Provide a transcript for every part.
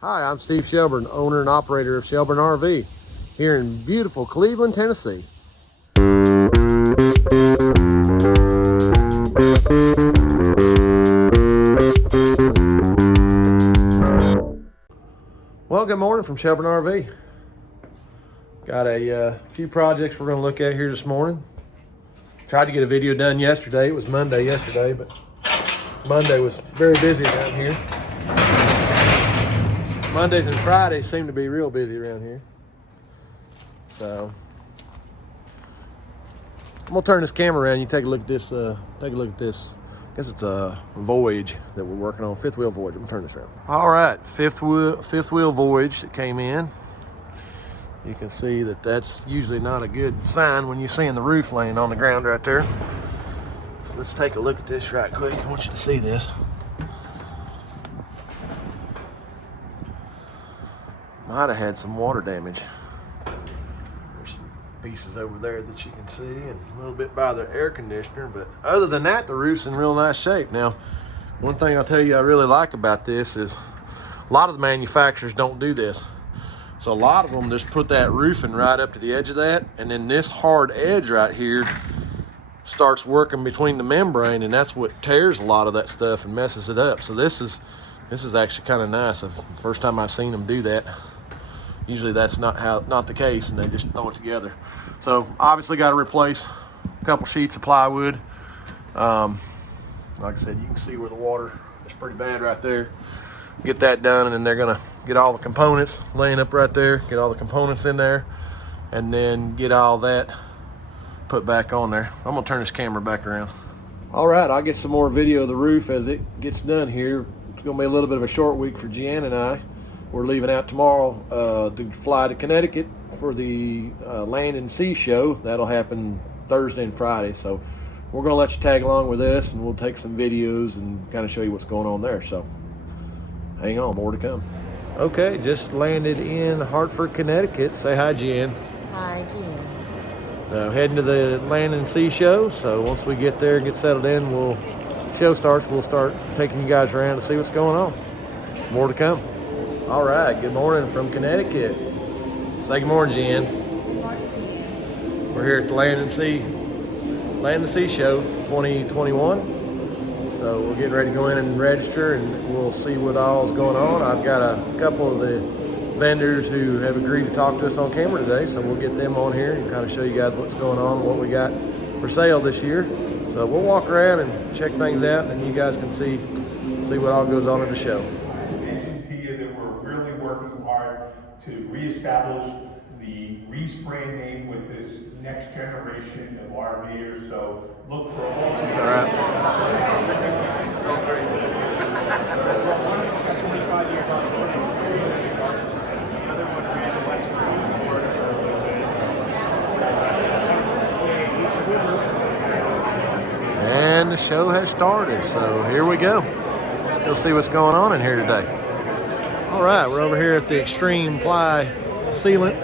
Hi, I'm Steve Shelburne, owner and operator of Shelburne RV here in beautiful Cleveland, Tennessee. Well, good morning from Shelburne RV. Got a few projects we're going to look at here this morning. Tried to get a video done yesterday. It was Monday yesterday, but Monday was very busy down here. Mondays and Fridays seem to be real busy around here. So I'm gonna turn this camera around. You take a look at this. Take a look at this. I guess it's a Voyage that we're working on. Fifth wheel Voyage. I'm gonna turn this around. All right, fifth wheel Voyage that came in. You can see that that's usually not a good sign when you're seeing the roof laying on the ground right there. So let's take a look at this right quick. I want you to see this. Might have had some water damage. There's some pieces over there that you can see, and a little bit by the air conditioner, but other than that, the roof's in real nice shape. Now, one thing I'll tell you I really like about this is a lot of the manufacturers don't do this. So a lot of them just put that roofing right up to the edge of that, and then this hard edge right here starts working between the membrane, and that's what tears a lot of that stuff and messes it up. So this is actually kind of nice. The first time I've seen them do that. Usually that's not the case, and they just throw it together. So obviously got to replace a couple sheets of plywood. Like I said, you can see where the water is pretty bad right there. Get that done, and then they're gonna get all the components laying up right there, get all the components in there, and then get all that put back on there. I'm gonna turn this camera back around. All right, I'll get some more video of the roof as it gets done here. It's gonna be a little bit of a short week for Jan and I. We're leaving out tomorrow to fly to Connecticut for the Land and Sea show. That'll happen Thursday and Friday. So we're gonna let you tag along with us, and we'll take some videos and kind of show you what's going on there. So hang on, more to come. Okay, just landed in Hartford, Connecticut. Say hi, Jen. Hi, Jen. Heading to the Land and Sea show. So once we get there and get settled in, show starts, we'll start taking you guys around to see what's going on. More to come. All right, good morning from Connecticut. Say good morning, Jen. Good morning, Jen. We're here at the Land and Sea show 2021. So we're getting ready to go in and register, and we'll see what all is going on. I've got a couple of the vendors who have agreed to talk to us on camera today, so we'll get them on here and kind of show you guys what's going on, what we got for sale this year. So we'll walk around and check things out, and then you guys can see what all goes on at the show. To reestablish the Reese brand name with this next generation of RVers. So look for all right. And the show has started, so here we go. Let's go see what's going on in here today. All right, we're over here at the Extreme Ply Sealant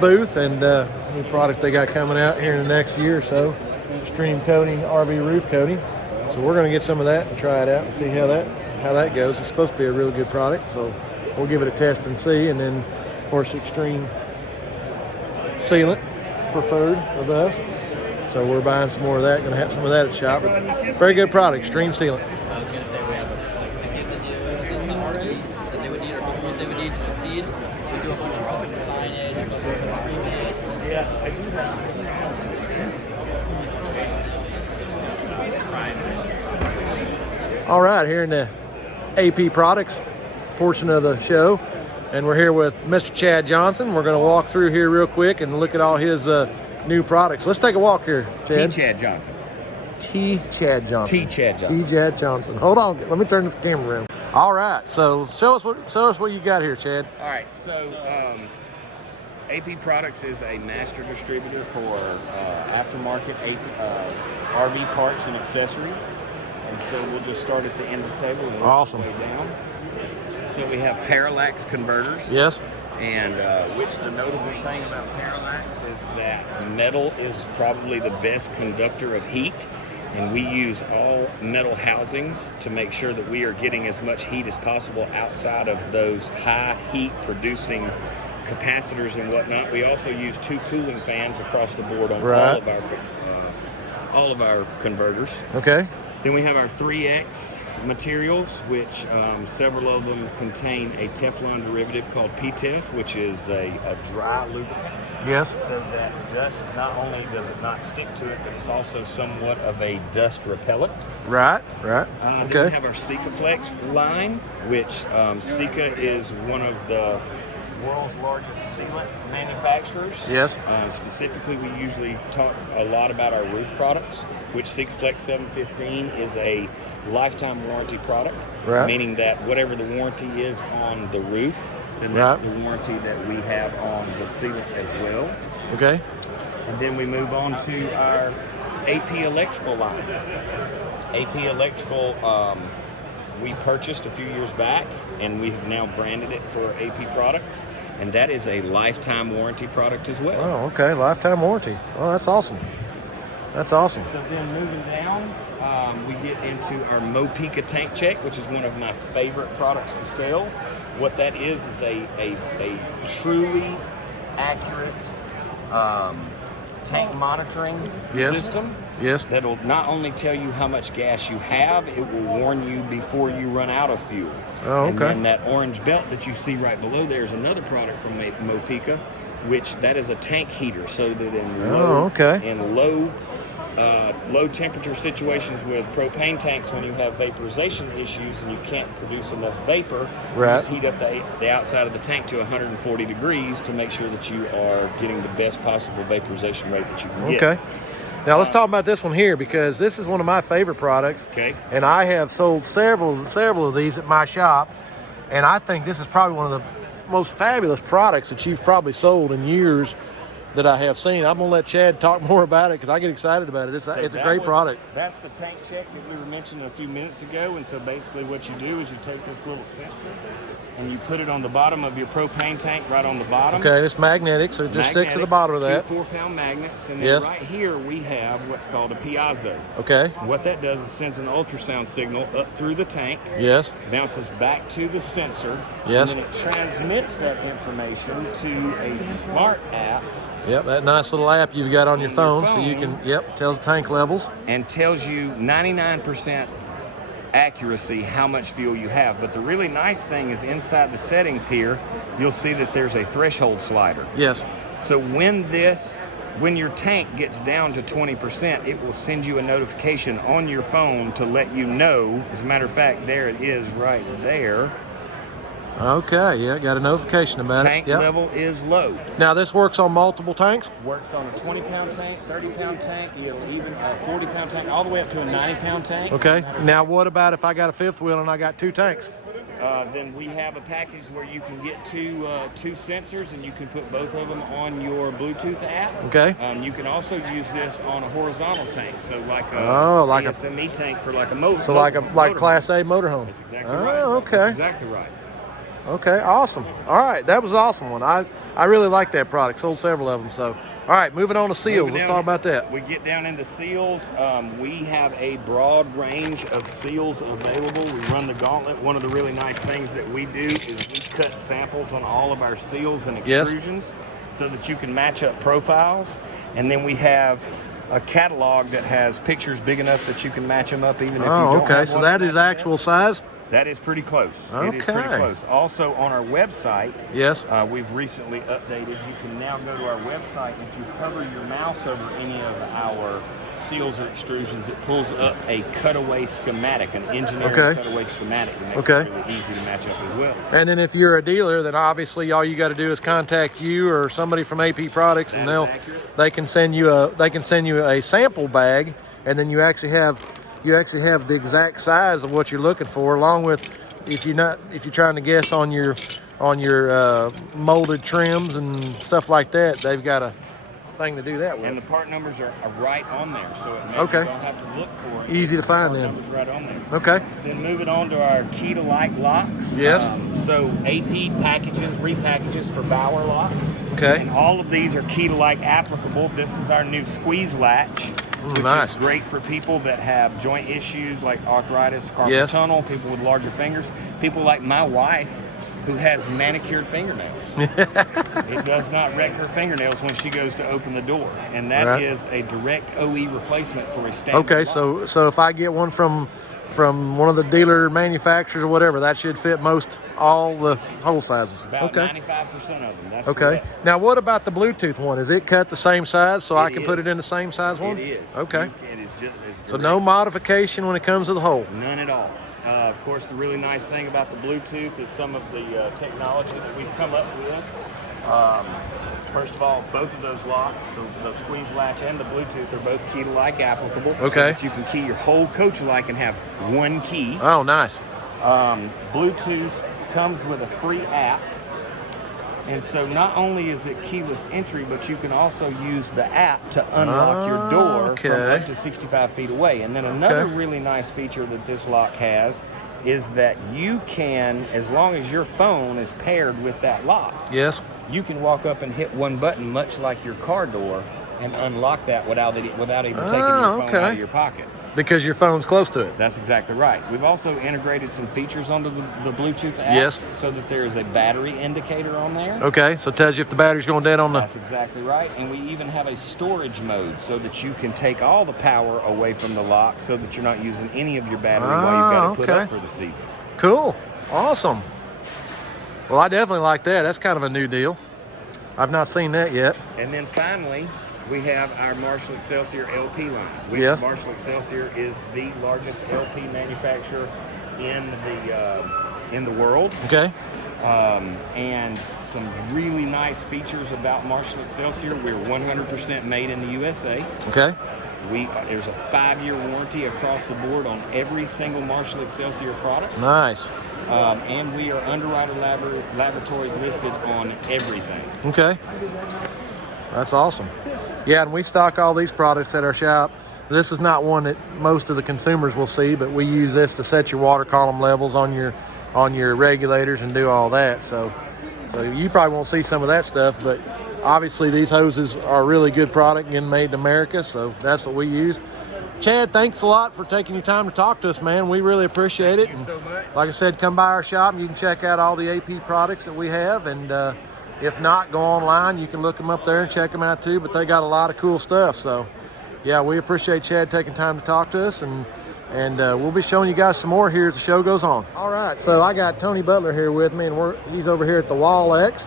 booth, and new product they got coming out here in the next year or so. Extreme coating, RV roof coating. So we're going to get some of that and try it out and see how that goes. It's supposed to be a really good product, so we'll give it a test and see. And then, of course, Extreme Sealant preferred with us. So we're buying some more of that. Going to have some of that at the shop. But very good product, Extreme Sealant. Yes, I do have. All right, here in the AP Products portion of the show, and we're here with Mr. Chad Johnson. We're going to walk through here real quick and look at all his new products. Let's take a walk here, Chad. Chad Johnson. Chad Johnson. Chad Johnson. Hold on, let me turn the camera around. All right, so show us what you got here, Chad. All right, so AP Products is a master distributor for aftermarket RV parts and accessories. And so we'll just start at the end of the table and work awesome. our way down. So we have parallax converters. Yes. And which the notable thing about parallax is that metal is probably the best conductor of heat. and we use all metal housings to make sure that we are getting as much heat as possible outside of those high heat producing capacitors and whatnot. We also use 2 cooling fans across the board on all of our converters. Okay. Then we have our 3X materials, which several of them contain a Teflon derivative called PTEF, which is a dry lubricant. Yes. So that dust, not only does it not stick to it, but it's also somewhat of a dust repellent. Right. Then we have our Sikaflex line, which Sika is one of the world's largest sealant manufacturers. Yes. Specifically, we usually talk a lot about our roof products, which Sikaflex 715 is a lifetime warranty product, meaning that whatever the warranty is on the roof, then that's the warranty that we have on the sealant as well. Okay. And then we move on to our AP Electrical line. AP Electrical, we purchased a few years back, and we have now branded it for AP products, and that is a lifetime warranty product as well. Oh, okay, lifetime warranty. Oh, that's awesome. That's awesome. So then moving down, we get into our Mopeka tank check, which is one of my favorite products to sell. What that is a truly accurate tank monitoring system. Yes. That'll not only tell you how much gas you have, it will warn you before you run out of fuel. Oh, okay. And then that orange belt that you see right below there is another product from Mopeka, which that is a tank heater, so that in low temperature situations with propane tanks, when you have vaporization issues and you can't produce enough vapor, you just heat up the outside of the tank to 140 degrees to make sure that you are getting the best possible vaporization rate that you can get. Okay. Now let's talk about this one here, because this is one of my favorite products. Okay. And I have sold several of these at my shop, and I think this is probably one of the most fabulous products that you've probably sold in years that I have seen. I'm gonna let Chad talk more about it because I get excited about it. It's a great product. That's the tank check that we were mentioning a few minutes ago. And so basically what you do is you take this little sensor and you put it on the bottom of your propane tank, right on the bottom. Okay, it's magnetic, so it just sticks to the bottom of that. 2 4-pound magnets, and then right here we have what's called a piezo. Okay. What that does is sends an ultrasound signal up through the tank. Yes. Bounces back to the sensor. Yes. And then it transmits that information to a smart app. Yep, that nice little app you've got on your phone, so you can, tells tank levels. And tells you 99% accuracy how much fuel you have. But the really nice thing is inside the settings here, you'll see that there's a threshold slider. Yes. So when your tank gets down to 20%, it will send you a notification on your phone to let you know. As a matter of fact, there it is right there. Okay, yeah, got a notification about Tank it. level is low. Now this works on multiple tanks? Works on a 20-pound tank, 30-pound tank, even a 40-pound tank, all the way up to a 90-pound tank. Okay, now what about if I got a fifth wheel and I got 2 tanks? Then we have a package where you can get two sensors, and you can put both of them on your Bluetooth app. Okay. You can also use this on a horizontal tank, so like a ASME tank for like a motor. So like Class A motorhome. That's exactly right. Oh, okay. That's exactly right. Okay, awesome. All right, that was an awesome one. I really like that product. Sold several of them. So, all right, moving on to seals. Let's talk about that. We get down into seals. We have a broad range of seals available. We run the gauntlet. One of the really nice things that we do is we cut samples on all of our seals and extrusions so that you can match up profiles. And then we have a catalog that has pictures big enough that you can match them up even if you don't have so one that is actual size? That is pretty close. Okay. It is pretty close. Also on our website, we've recently updated. You can now go to our website, and if you hover your mouse over any of our seals or extrusions, it pulls up a cutaway schematic, an engineering cutaway schematic that makes it really easy to match up as well. And then if you're a dealer, then obviously all you got to do is contact you or somebody from AP Products, and they can send you a sample bag, and then you actually have the exact size of what you're looking for, along with if you're trying to guess on your molded trims and stuff like that, they've got a thing to do that with. And the part numbers are right on there, so it makes you don't have to look for it. Easy to find them. Numbers right on there. Okay. Then moving on to our key to light locks. Yes. So AP packages, repackages for Bauer locks. Okay. And all of these are key to light applicable. This is our new squeeze latch. which nice. is great for people that have joint issues like arthritis, carpal Yes. tunnel, people with larger fingers, people like my wife who has manicured fingernails. It does not wreck her fingernails when she goes to open the door, and that Right. is a direct OE replacement for a standard Okay, lock. so if I get one from one of the dealer manufacturers or whatever, that should fit all the hole sizes. About Okay. 95% of them. That's Okay. correct. Now, what about the Bluetooth one? Is it cut the same size so I It can put it is. in the same size one? It is. Okay. It is just it's So direct. no modification when it comes to the hole. None at all. Of course, the really nice thing about the Bluetooth is some of the technology that we've come up with. First of all, both of those locks, the squeeze latch and the Bluetooth, are both key-to-like applicable. So Okay. that you can key your whole coach alike and have one key. Oh, nice. Bluetooth comes with a free app. And so not only is it keyless entry, but you can also use the app to unlock your door from Okay. up to 65 feet away. And then another really nice feature that this lock has is that you can, as long as your phone is paired with that lock, Yes. you can walk up and hit one button, much like your car door, and unlock that without even taking your phone okay. out of your pocket. Because your phone's close to it. That's exactly right. We've also integrated some features onto the Bluetooth app, Yes. so that there is a battery indicator on there. Okay, so it tells you if the battery's going dead on the... That's exactly right. And we even have a storage mode so that you can take all the power away from the lock so that you're not using any of your battery while you've got it put okay. up for the season. Cool. Awesome. Well, I definitely like that. That's kind of a new deal. I've not seen that yet. And then finally, we have our Marshall Excelsior LP line, which Yes. Marshall Excelsior is the largest LP manufacturer in the world. Okay. And some really nice features about Marshall Excelsior. We're 100% made in the USA. Okay. There's a 5-year warranty across the board on every single Marshall Excelsior product. Nice. And we are Underwriter Laboratories listed on everything. Okay. That's awesome. Yeah, and we stock all these products at our shop. This is not one that most of the consumers will see, but we use this to set your water column levels on your regulators and do all that. So you probably won't see some of that stuff, but obviously these hoses are a really good product and made in America, so that's what we use. Chad, thanks a lot for taking your time to talk to us, man. We really appreciate it. Thank you so much. Like I said, come by our shop and you can check out all the AP products that we have, and if not, go online. You can look them up there and check them out too, but they got a lot of cool stuff. So yeah, we appreciate Chad taking time to talk to us, and we'll be showing you guys some more here as the show goes on. All right, so I got Tony Butler here with me, and he's over here at the Latch.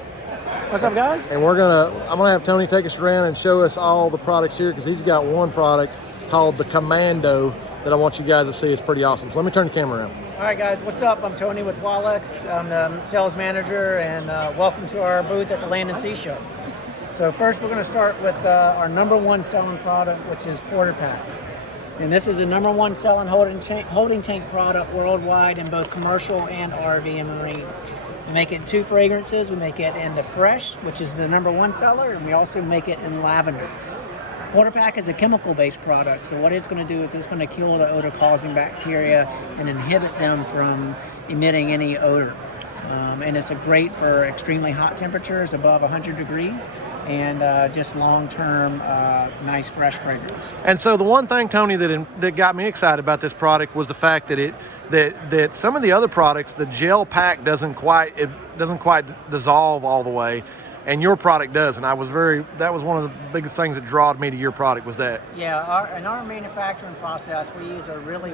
What's up, guys? And I'm gonna have Tony take us around and show us all the products here, because he's got one product called the Commando that I want you guys to see. It's pretty awesome. So let me turn the camera around. All right, guys, what's up? I'm Tony with Latch. I'm the sales manager, and welcome to our booth at the Land and Sea Show. So first, we're going to start with our number one selling product, which is Porter Pack. And this is the number one selling holding tank product worldwide in both commercial and RV and marine. We make it in 2 fragrances. We make it in the Fresh, which is the number one seller, and we also make it in lavender. Porter Pack is a chemical-based product, so what it's going to do is it's going to kill the odor-causing bacteria and inhibit them from emitting any odor. And it's great for extremely hot temperatures, above 100 degrees, and just long-term, nice, fresh fragrance. And so the one thing, Tony, that got me excited about this product was the fact that that some of the other products, the gel pack doesn't quite dissolve all the way, and your product does. And that was one of the biggest things that drawed me to your product, was that. Yeah, in our manufacturing process, we use a really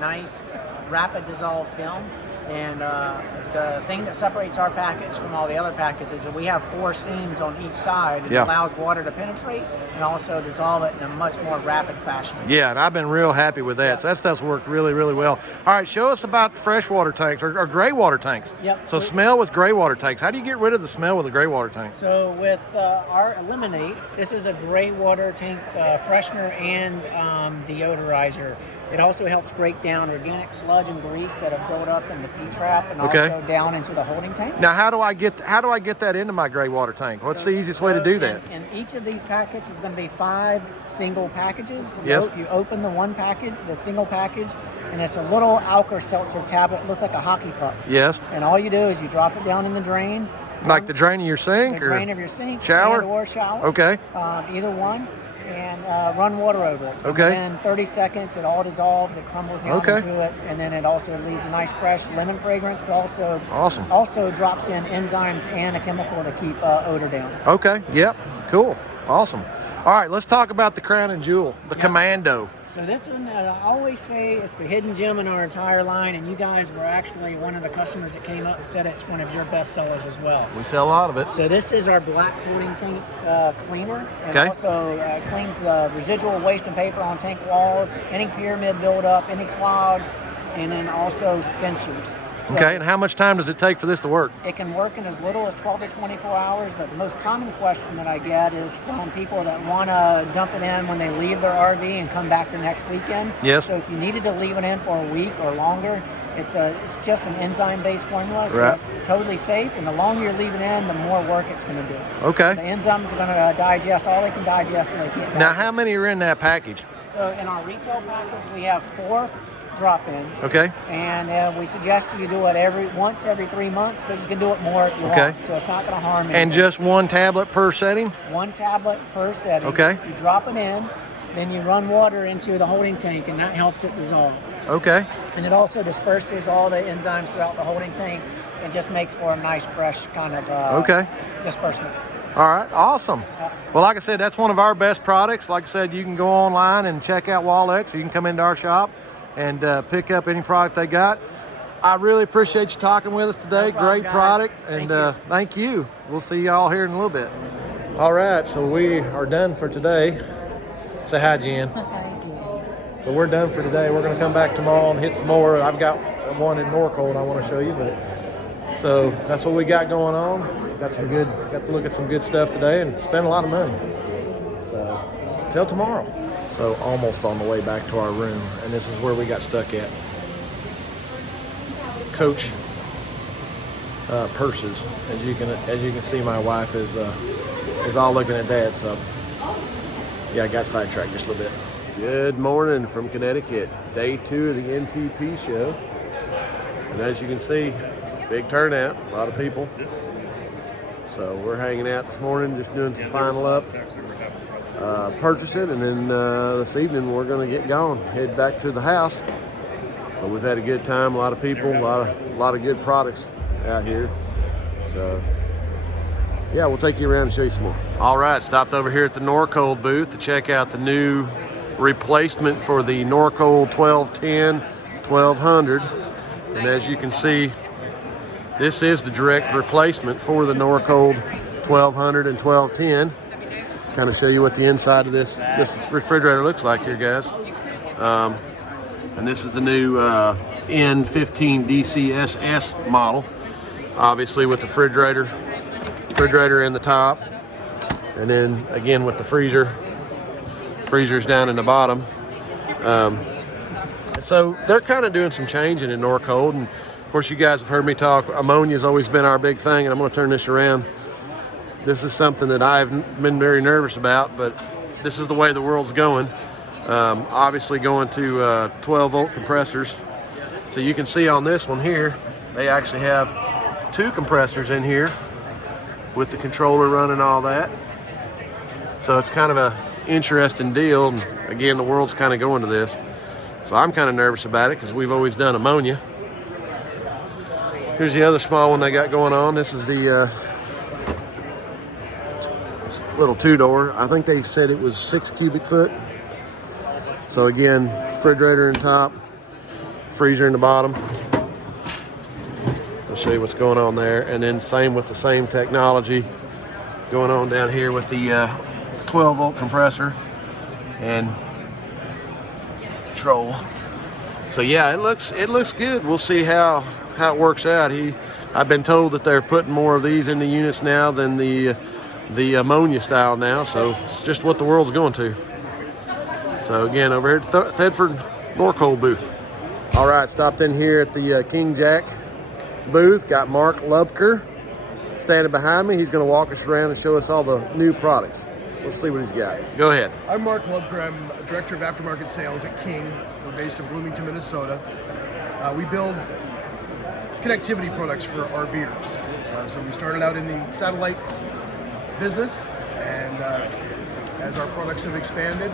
nice rapid dissolve film. And the thing that separates our package from all the other packages is that we have 4 seams on each side. It allows water to penetrate and also dissolve it in a much more rapid fashion. Yeah, and I've been real happy with that. Yeah. So that stuff's worked really, really well. All right, show us about freshwater tanks or gray water tanks. Yep. So smell with gray water tanks. How do you get rid of the smell with a gray water tank? So with our Eliminate, this is a gray water tank freshener and deodorizer. It also helps break down organic sludge and grease that have built up in the P-trap and also down into the holding tank. Now, how do I get that into my gray water tank? What's the easiest way to do that? In each of these packets is going to be 5 single packages. Yes. You open the single package, and it's a little Alka-Seltzer tablet. It looks like a hockey puck. Yes. And all you do is you drop it down in the drain. Like the drain of your sink? The drain of your sink. Shower? Or shower. Okay. Either one. and run water over it. Okay. And then 30 seconds, it all dissolves, it crumbles down Okay. into it, and then it also leaves a nice fresh lemon fragrance, but also Awesome. also drops in enzymes and a chemical to keep odor down. Okay. Yep. Cool. Awesome. All right, let's talk about the crown and jewel, the Commando. So this one, I always say it's the hidden gem in our entire line, and you guys were actually one of the customers that came up and said it's one of your best sellers as well. We sell a lot of it. So this is our black holding tank cleaner. It Okay. also cleans the residual waste and paper on tank walls, any pyramid buildup, any clogs, and then also sensors. So Okay, and how much time does it take for this to work? it can work in as little as 12 to 24 hours, but the most common question that I get is from people that want to dump it in when they leave their RV and come back the next weekend. Yes. So if you needed to leave it in for a week or longer, it's just an enzyme-based formula, so Right. it's totally safe, and the longer you're leaving it in, the more work it's going to do. The Okay. enzymes are going to digest all they can digest, and they can't Now, digest. how many are in that package? So in our retail package, we have 4 drop-ins. Okay. And we suggest you do it once every 3 months, but you can do it more if you Okay. want. So it's not going to harm And anything. just one tablet per setting? 1 tablet per setting. Okay. You drop it in, then you run water into the holding tank, and that helps it dissolve. Okay. And it also disperses all the enzymes throughout the holding tank and just makes for a nice, fresh kind of Okay. disbursement. All right, awesome. Well, like I said, that's one of our best products. Like I said, you can go online and check out Latch, or you can come into our shop and pick up any product they got. I really appreciate you talking with us today. No problem, Great guys. product, and Thank you. thank you. We'll see y'all here in a little bit. All right, so we are done for today. Say hi, Jen. Thank you. So we're done for today. We're going to come back tomorrow and hit some more. I've got one in Norcold I want to show you, but so that's what we got going on. Got to look at some good stuff today and spend a lot of money. So till tomorrow. So almost on the way back to our room, and this is where we got stuck at. Coach purses. As you can see, my wife is all looking at that. So yeah, I got sidetracked just a little bit. Good morning from Connecticut. Day 2 of the NTP show. And as you can see, big turnout, a lot of people. So we're hanging out this morning, just doing some final up, purchasing, and then this evening we're going to get going, head back to the house. But we've had a good time, a lot of people, a lot of good products out here. So yeah, we'll take you around and show you some more. All right, stopped over here at the Norcold booth to check out the new replacement for the Norcold 1210, 1200. And as you can see, this is the direct replacement for the Norcold 1200 and 1210. Kind of show you what the inside of this refrigerator looks like here, guys. And this is the new N15 DCSS model, obviously with the refrigerator in the top, and then again with the freezers down in the bottom. So they're kind of doing some changing in Norcold, and of course you guys have heard me talk. Ammonia's always been our big thing, and I'm going to turn this around. This is something that I've been very nervous about, but this is the way the world's going. Obviously going to 12 volt compressors. So you can see on this one here, they actually have 2 compressors in here with the controller running all that. So it's kind of a interesting deal. And again, the world's kind of going to this. So I'm kind of nervous about it because we've always done ammonia. Here's the other small one they got going on. This is the this little 2-door. I think they said it was 6 cubic foot. So again, refrigerator in top, freezer in the bottom. I'll show you what's going on there. And then same with the same technology going on down here with the 12 volt compressor and control. So yeah, it looks good. We'll see how it works out. I've been told that they're putting more of these in the units now than the ammonia style now. So it's just what the world's going to. So again, over here at the Thedford Norcold booth. All right, stopped in here at the King Jack booth. Got Mark Lubker standing behind me. He's going to walk us around and show us all the new products. Let's see what he's got. Go ahead. I'm Mark Lubker. I'm a Director of Aftermarket Sales at King. We're based in Bloomington, Minnesota. We build connectivity products for RVers. So we started out in the satellite business, and as our products have expanded,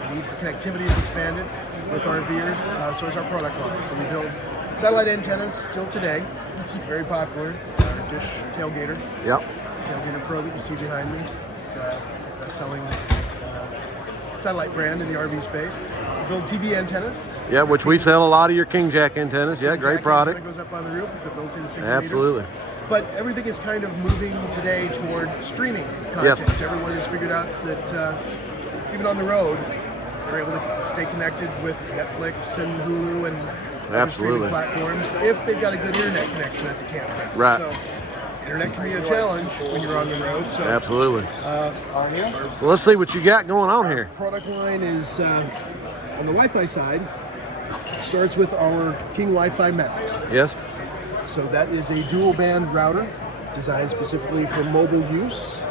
the need for connectivity has expanded with RVers, so has our product line. So we build satellite antennas still today. It's very popular. Our Dish Tailgater. Yep. Tailgater Pro that you see behind me. It's a best-selling satellite brand in the RV space. We build TV antennas. Yeah, which we sell a lot of your King Jack antennas. Yeah, great product. It goes up on the roof with the built-in signal meter. Absolutely. But everything is kind of moving today toward streaming content. Yes. Everyone has figured out that even on the road, they're able to stay connected with Netflix and Hulu and other streaming Absolutely. platforms if they've got a good internet connection at the campground. Right. So internet can be a challenge when you're on the road. So Absolutely. Well, let's see what you got going on here. product line is on the Wi-Fi side. Starts with our King Wi-Fi Max. Yes. So that is a dual band router designed specifically for mobile use.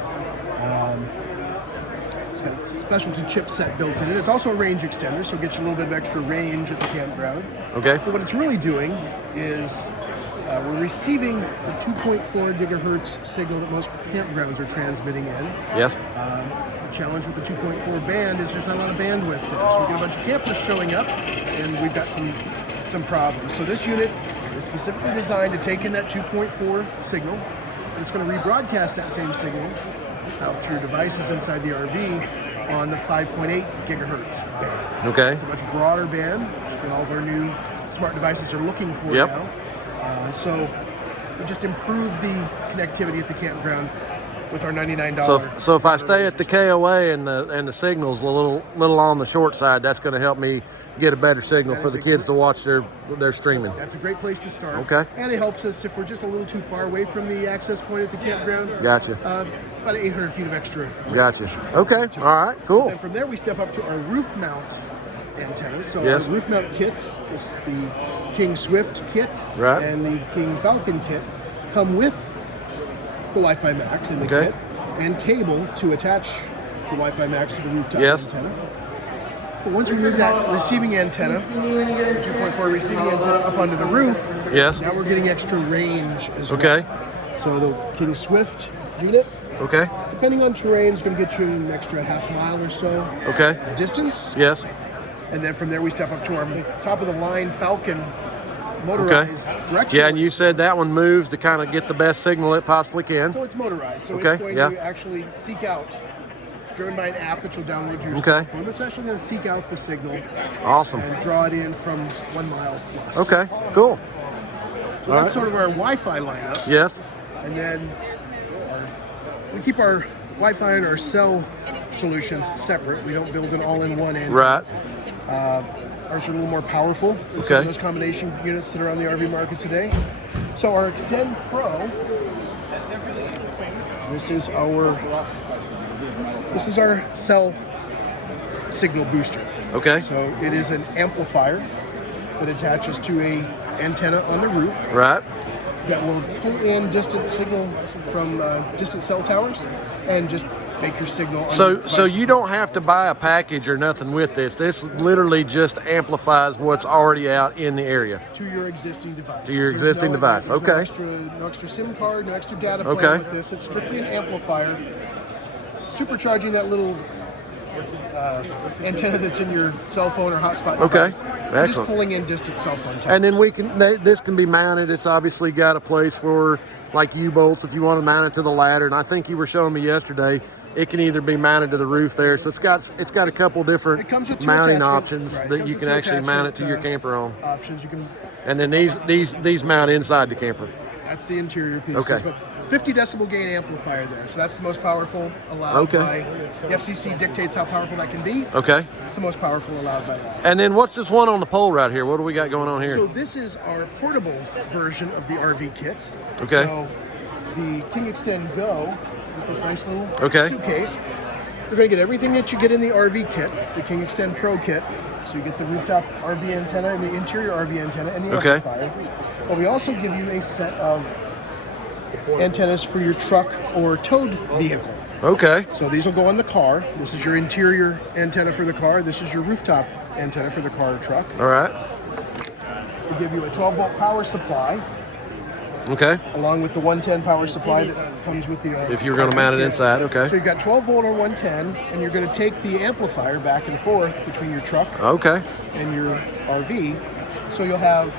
It's got a specialty chipset built in it. It's also a range extender, so it gets you a little bit of extra range at the campground. Okay. But what it's really doing is we're receiving the 2.4 gigahertz signal that most campgrounds are transmitting in. Yes. The challenge with the 2.4 band is there's not a lot of bandwidth there. So we get a bunch of campers showing up, and we've got some problems. So this unit is specifically designed to take in that 2.4 signal, and it's going to rebroadcast that same signal out to your devices inside the RV on the 5.8 gigahertz band. Okay. It's a much broader band, which is what all of our new smart devices are looking for Yep. now. So we just improve the connectivity at the campground with our $99. So if I stay at the KOA and the signal's a little on the short side, that's going to help me get a better signal That for is the a kids to watch their streaming. That's a great place to start. Okay. And it helps us if we're just a little too far away from the access point at the campground. Gotcha. About 800 feet of extra. Gotcha. Okay. All right. Cool. And from there, we step up to our roof mount antennas. So Yes. our roof mount kits, this the King Swift kit Right. and the King Falcon kit, come with the Wi-Fi Max in the Okay. kit and cable to attach the Wi-Fi Max to the rooftop Yes. antenna. But once we move that receiving antenna, the 2.4 receiving antenna up onto the roof, Yes. now we're getting extra range as well. Okay. So the King Swift unit, Okay. depending on terrain, is going to get you an extra half mile or so Okay. distance. Yes. And then from there, we step up to our top of the line Falcon motorized directional. Yeah, and you said that one moves to kind of get the best signal it possibly can. So it's motorized. So Okay, it's going yeah. to actually seek out. It's driven by an app that you'll download to your Okay. cell phone. But it's actually going to seek out the signal Awesome. and draw it in from 1 mile plus. Okay. Cool. So All that's right. sort of our Wi-Fi lineup. Yes. And then we keep our Wi-Fi and our cell solutions separate. We don't build an all-in-one antenna. Right. Ours are a little more powerful than some Okay. of those combination units that are on the RV market today. So our Extend Pro, this is our cell signal booster. Okay. So it is an amplifier that attaches to a antenna on the roof Right. that will pull in distant signal from distant cell towers and just make your signal. on So your devices. you don't have to buy a package or nothing with this. This literally just amplifies what's already out in the area. to your existing device. To your So existing device. there's Okay. No extra SIM card, no extra data plan Okay. with this. It's strictly an amplifier, supercharging that little antenna that's in your cell phone or hotspot Okay. device. Just Excellent. pulling in distant cell phone towers. And then this can be mounted. It's obviously got a place for like U-bolts if you want to mount it to the ladder. And I think you were showing me yesterday, it can either be mounted to the roof there. So it's got a couple different It comes with two mounting attachment- options right, it that comes you with can two actually mount it to your attachment, camper on. options. You can. And then these mount inside the camper. That's the interior pieces. Okay. But 50 decibel gain amplifier there. So that's the most powerful allowed Okay. by the FCC dictates how powerful that can be. Okay. It's the most powerful allowed by law. And then what's this one on the pole right here? What do we got going on here? So this is our portable version of the RV kit. Okay. So the King Extend Go with this nice little Okay. suitcase. You're going to get everything that you get in the RV kit, the King Extend Pro kit. So you get the rooftop RV antenna and the interior RV antenna and the Okay. amplifier. But we also give you a set of antennas for your truck or towed vehicle. Okay. So these will go on the car. This is your interior antenna for the car. This is your rooftop antenna for the car or truck. All right. We give you a 12-volt power supply Okay. along with the 110 power supply that comes with the. If you're going to mount it inside, okay. So you've got 12 volt or 110, and you're going to take the amplifier back and forth between your truck Okay. and your RV. So you'll have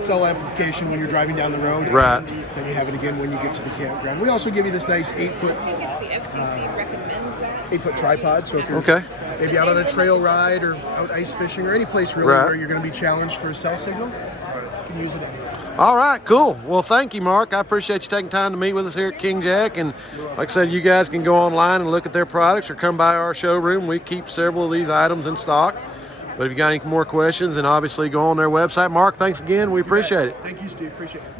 cell amplification when you're driving down the road. Right. And then you have it again when you get to the campground. We also give you this nice 8-foot. I think it's the FCC recommends that. 8-foot tripod. So if you're Okay. maybe out on a trail ride or out ice fishing or any place really Right. where you're going to be challenged for a cell signal, you can use it anywhere. All right, cool. Well, thank you, Mark. I appreciate you taking time to meet with us here at King Jack. And like I said, you guys can go online and look at their products or come by our showroom. We keep several of these items in stock. But if you got any more questions, then obviously go on their website. Mark, thanks again. We appreciate it. Thank you, Steve. Appreciate it.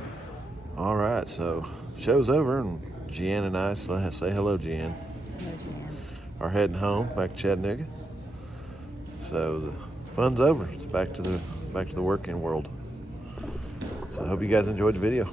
All right, so show's over, and Jeanne and I say hello, Jeanne. Are heading home back to Chattanooga. So the fun's over. It's back to the working world. So I hope you guys enjoyed the video.